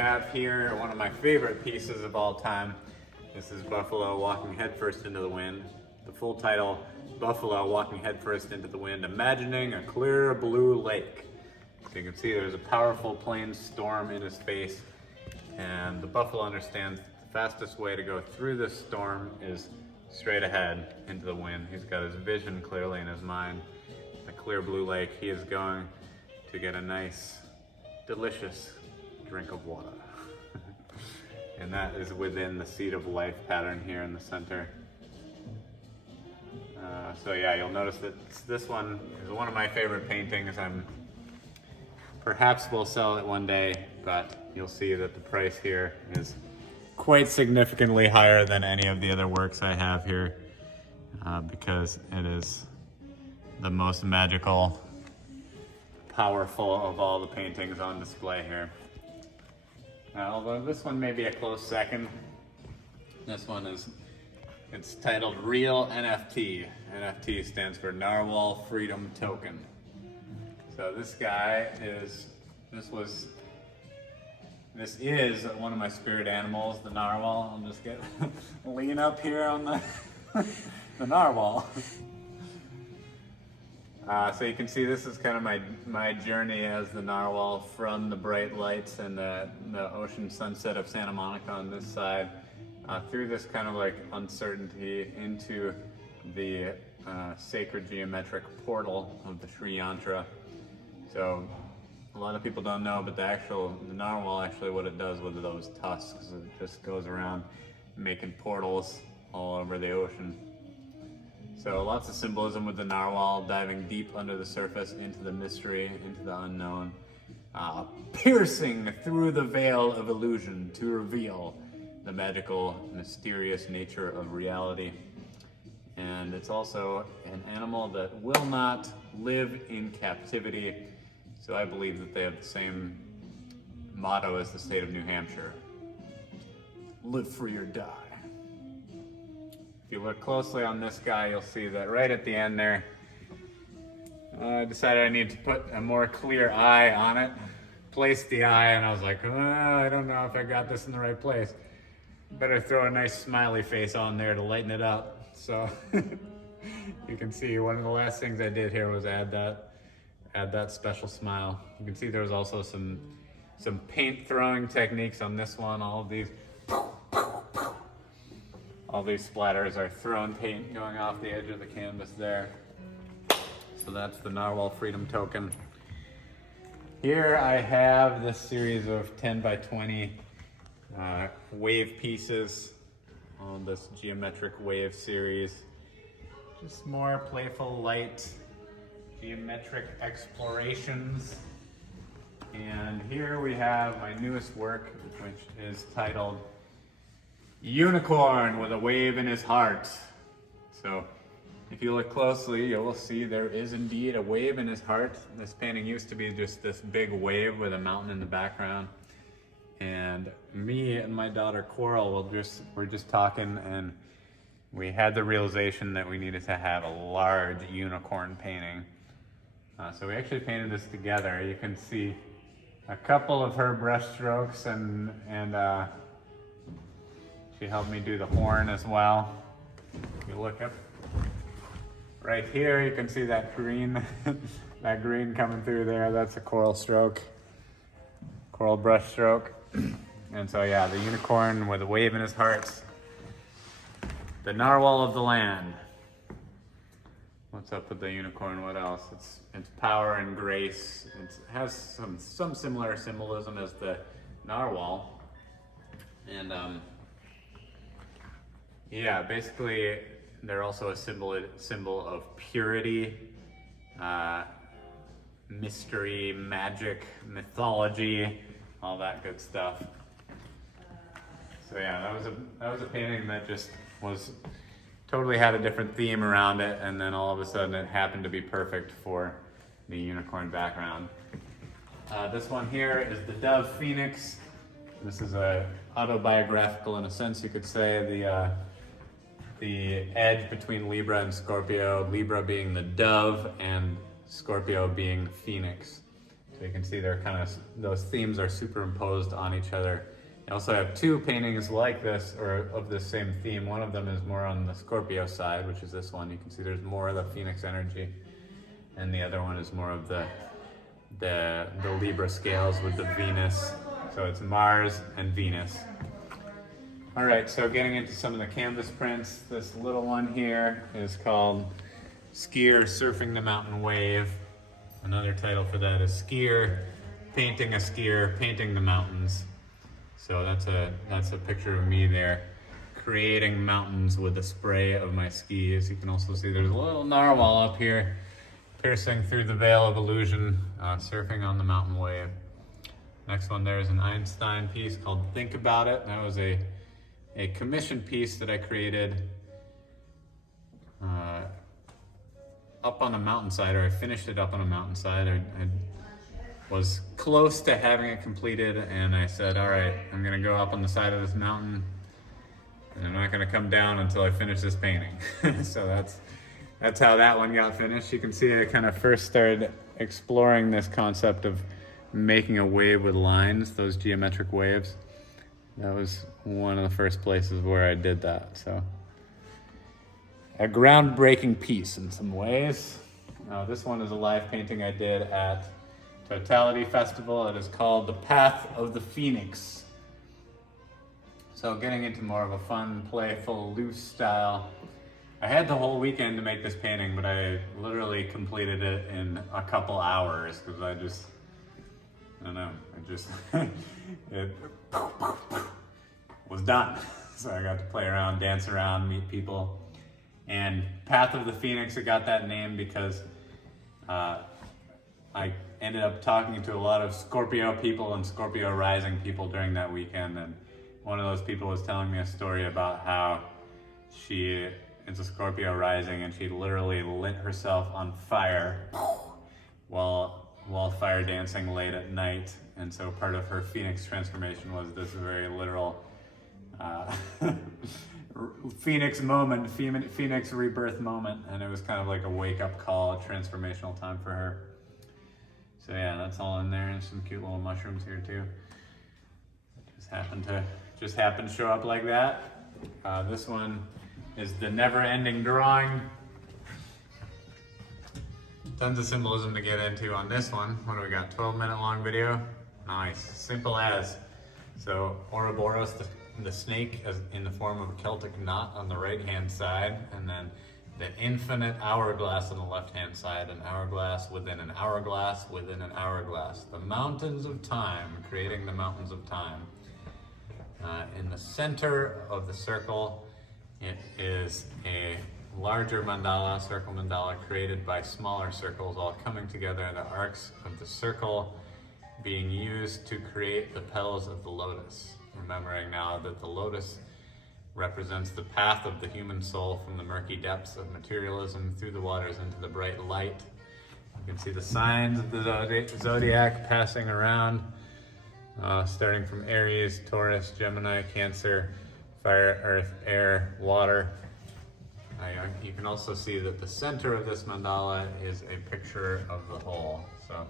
have here one of my favorite pieces of all time. This is Buffalo walking headfirst into the wind. The full title, Buffalo walking headfirst into the wind, imagining a clear blue lake. So you can see there's a powerful plain storm in his face, and the buffalo understands the fastest way to go through this storm is straight ahead into the wind. He's got his vision clearly in his mind. A clear blue lake. He is going to get a nice, delicious drink of water. And that is within the seed of life pattern here in the center. So yeah, you'll notice that this one is one of my favorite paintings. Perhaps we'll sell it one day, but you'll see that the price here is quite significantly higher than any of the other works I have here, because it is the most magical, powerful of all the paintings on display here. Now, although this one may be a close second, this one it's titled Real NFT. NFT stands for Narwhal Freedom Token. So this is one of my spirit animals, the narwhal. I'll just lean up here on the narwhal. So you can see this is kind of my journey as the narwhal from the bright lights and the ocean sunset of Santa Monica on this side, through this kind of like uncertainty into the sacred geometric portal of the Sri Yantra. So a lot of people don't know, but the narwhal, actually what it does with those tusks, it just goes around making portals all over the ocean. So lots of symbolism with the narwhal, diving deep under the surface into the mystery, into the unknown, piercing through the veil of illusion to reveal the magical, mysterious nature of reality. And it's also an animal that will not live in captivity. So I believe that they have the same motto as the state of New Hampshire: live free or die. If you look closely on this guy, you'll see that right at the end there, I decided I need to put a more clear eye on it. Placed the eye, and I was like, I don't know if I got this in the right place. Better throw a nice smiley face on there to lighten it up. So you can see one of the last things I did here was add that special smile. You can see there was also some paint throwing techniques on this one. All these splatters are thrown paint going off the edge of the canvas there. So that's the Narwhal Freedom Token. Here I have this series of 10 by 20 wave pieces on this geometric wave series. Just more playful, light, geometric explorations. And here we have my newest work, which is titled Unicorn with a Wave in His Heart. So if you look closely, you will see there is indeed a wave in his heart. This painting used to be just this big wave with a mountain in the background. And me and my daughter Coral were just talking, and we had the realization that we needed to have a large unicorn painting. So we actually painted this together. You can see a couple of her brush strokes, and she helped me do the horn as well. If you look up right here, you can see that green, that green coming through there. That's a coral stroke, coral brush stroke. And so yeah, the unicorn with a wave in his heart. The narwhal of the land. What's up with the unicorn? What else? It's power and grace. It has some similar symbolism as the narwhal. And yeah, basically they're also a symbol of purity, mystery, magic, mythology, all that good stuff. So yeah, that was a painting that just totally had a different theme around it, and then all of a sudden it happened to be perfect for the unicorn background. This one here is the Dove Phoenix. This is autobiographical in a sense, you could say. The edge between Libra and Scorpio, Libra being the dove and Scorpio being Phoenix. So you can see they're kind of, those themes are superimposed on each other. I also have two paintings like this, or of the same theme. One of them is more on the Scorpio side, which is this one. You can see there's more of the Phoenix energy. And the other one is more of the Libra scales with the Venus. So it's Mars and Venus. All right, so getting into some of the canvas prints. This little one here is called Skier Surfing the Mountain Wave. Another title for that is Skier Painting a Skier Painting the Mountains. So that's a picture of me there, creating mountains with the spray of my skis. You can also see there's a little narwhal up here, piercing through the veil of illusion, surfing on the mountain wave. Next one there is an Einstein piece called Think About It. That was a commission piece that I created up on a mountainside, or I finished it up on a mountainside. I was close to having it completed, and I said, all right, I'm gonna go up on the side of this mountain, and I'm not gonna come down until I finish this painting. So that's how that one got finished. You can see I kind of first started exploring this concept of making a wave with lines, those geometric waves. That was one of the first places where I did that. So a groundbreaking piece in some ways. This one is a live painting I did at Totality Festival. It is called The Path of the Phoenix. So getting into more of a fun, playful, loose style. I had the whole weekend to make this painting, but I literally completed it in a couple hours because it was done. So I got to play around, dance around, meet people. And Path of the Phoenix, I got that name because I ended up talking to a lot of Scorpio people and Scorpio rising people during that weekend. And one of those people was telling me a story about how she is a Scorpio rising and she literally lit herself on fire while fire dancing late at night. And so part of her Phoenix transformation was this very literal Phoenix moment, Phoenix rebirth moment. And it was kind of like a wake up call, a transformational time for her. So yeah, that's all in there, and some cute little mushrooms here too. Just happened to show up like that. This one is the never-ending drawing. Tons of symbolism to get into on this one. What do we got? 12-minute long video. Nice, simple as. So Ouroboros, the snake, as in the form of a Celtic knot on the right-hand side, and then the infinite hourglass on the left-hand side, an hourglass within an hourglass within an hourglass. The mountains of time, creating the mountains of time. In the center of the circle, it is a larger mandala, circle mandala, created by smaller circles, all coming together, and the arcs of the circle being used to create the petals of the lotus. Remembering now that the lotus represents the path of the human soul from the murky depths of materialism through the waters into the bright light. You can see the signs of the zodiac passing around, starting from Aries, Taurus, Gemini, Cancer, fire, earth, air, water. You can also see that the center of this mandala is a picture of the whole. So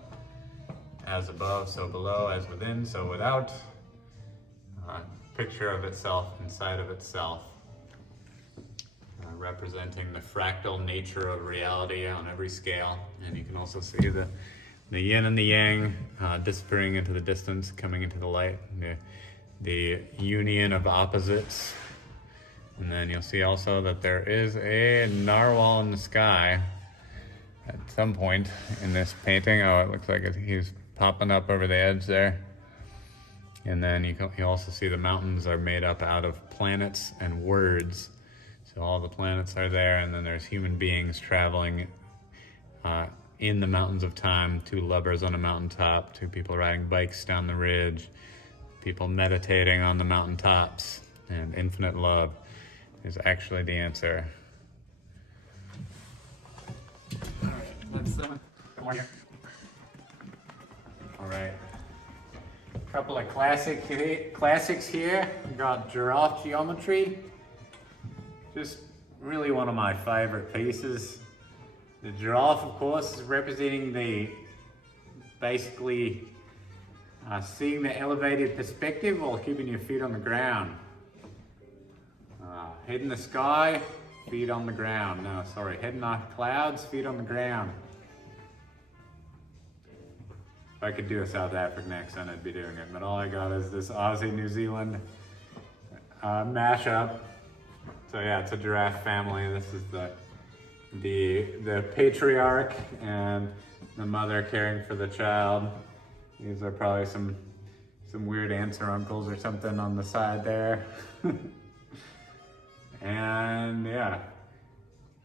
as above, so below, as within, so without. Picture of itself inside of itself, representing the fractal nature of reality on every scale. And you can also see the yin and the yang disappearing into the distance, coming into the light, the union of opposites. And then you'll see also that there is a narwhal in the sky at some point in this painting. Oh, it looks like he's popping up over the edge there. And then you also see the mountains are made up out of planets and words. So all the planets are there, and then there's human beings traveling in the mountains of time, two lovers on a mountaintop, two people riding bikes down the ridge, people meditating on the mountaintops, and infinite love is actually the answer. All right, let's come on here. All right. Couple of classics here. We got giraffe geometry. Just really one of my favorite pieces. The giraffe, of course, is representing the basically seeing the elevated perspective while keeping your feet on the ground. Head in the sky, feet on the ground. No, sorry, head in the clouds, feet on the ground. If I could do a South African accent, I'd be doing it, but all I got is this Aussie-New Zealand mashup. So yeah, it's a giraffe family. This is the patriarch and the mother caring for the child. These are probably some weird aunts or uncles or something on the side there. And yeah,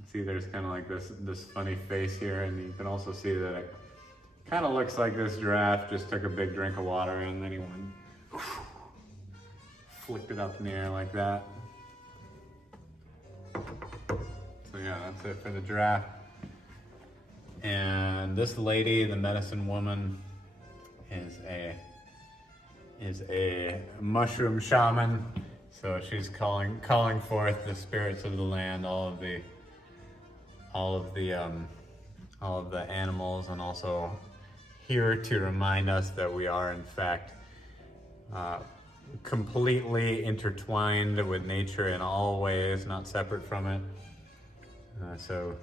see there's kind of like this funny face here, and you can also see that it kind of looks like this giraffe just took a big drink of water and then he went, flicked it up in the air like that. So yeah, that's it for the giraffe. And this lady, the medicine woman, is a mushroom shaman. So she's calling forth the spirits of the land, all of the animals, and also here to remind us that we are in fact completely intertwined with nature in all ways, not separate from it. So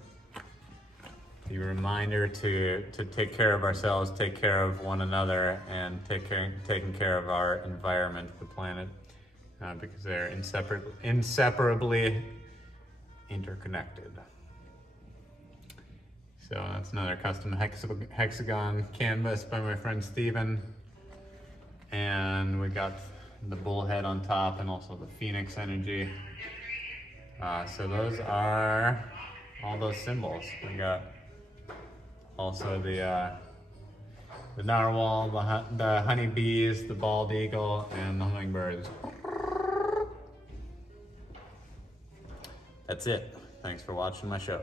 the reminder to take care of ourselves, take care of one another, and taking care of our environment, the planet, because they're inseparably interconnected. So that's another custom hexagon canvas by my friend Steven. And we got the bullhead on top and also the phoenix energy. So those are all those symbols. We got also the narwhal, the honeybees, the bald eagle, and the hummingbirds. That's it. Thanks for watching my show.